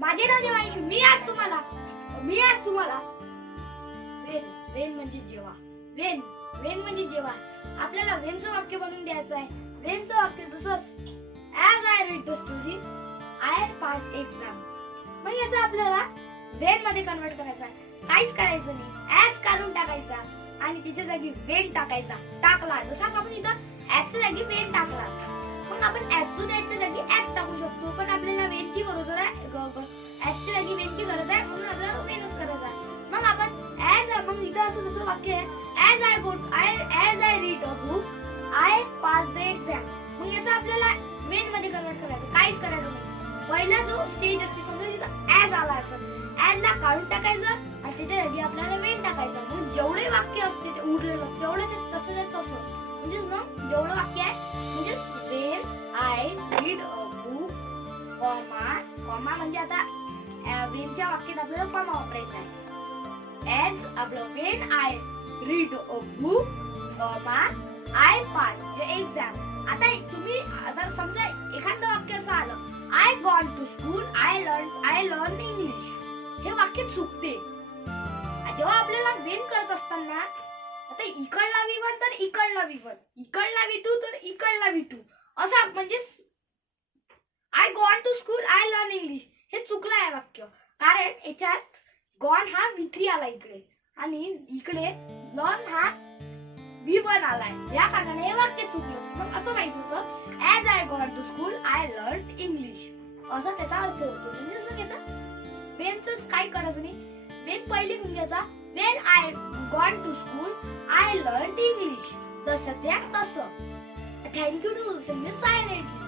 माझे नाव देवांशू. मी आज तुम्हाला वेन म्हणजे जेव्हा. वेन म्हणजे जेव्हा. आपल्याला वेनचं वाक्य बनवून द्यायचं आहे. वेनचं वाक्य जसं as I read the story I pass exam. मग याचा आपल्याला वेन मध्ये कन्वर्ट करायचं आहे. काहीच करायचं नाही, ॲज काढून टाकायचा आणि तिच्या जागी वेन टाकायचा. टाकला जसाच आपण इथं ॲजच्या जागी वेन टाकला. मग आपण ॲजच्या जागी ॲज टाकू शकतो, पण आपल्याला वेनची गरज आहे. ॲजच्या जागी वेनची गरज आहे म्हणून आपल्याला वेनच करायचा आहे. मग आपण मग इथं असं जसं वाक्य आहे as I read a book I pass the exam. मग याचा आपल्याला वेन मध्ये कन्वर्ट करायचं. काहीच करायचं नाही. पहिला जो स्टेज असते समजा तिथं ॲज आला असेल, ॲजला काढून टाकायचं आणि त्याच्या जागी आपल्याला वेन टाकायचं. मग जेवढे वाक्य असते ते उरलेलं तेवढं ते तसं म्हणजेच मग जेवढं वाक्य आहे म्हणजे Wien I read a book comma म्हणजे आता वेनच्या वाक्यात आपल्याला कॉमा वापरायचा आहे. ॲज आपलं when I read a book comma I pass the exam. आता तुम्ही आता समजा एखादं वाक्य असं आलं I gone to school I learn English. हे वाक्य चुकते. जेव्हा आपल्याला वेन करत असताना आता इकडला V1 तर इकडला V1, इकडला V2 तर इकडला V2 असं म्हणजे I gone to school I learn English हे चुकलं आहे वाक्य. कारण याच्यात गॉन हा V3 आला इकडे आणि इकडे लर्न हा V1 आलाय. या कारणाने हे वाक्य चुकलं. मग असं माहित होतं as I gone to school I learn English असं त्याचा अर्थ होतो. म्हणजे असं घ्यायचा वेनच काय करायचं नाही. वेन पहिली घेऊन घ्यायचा. When I gone to school I learn English. तसं त्या तसं. Thank you to listening silently.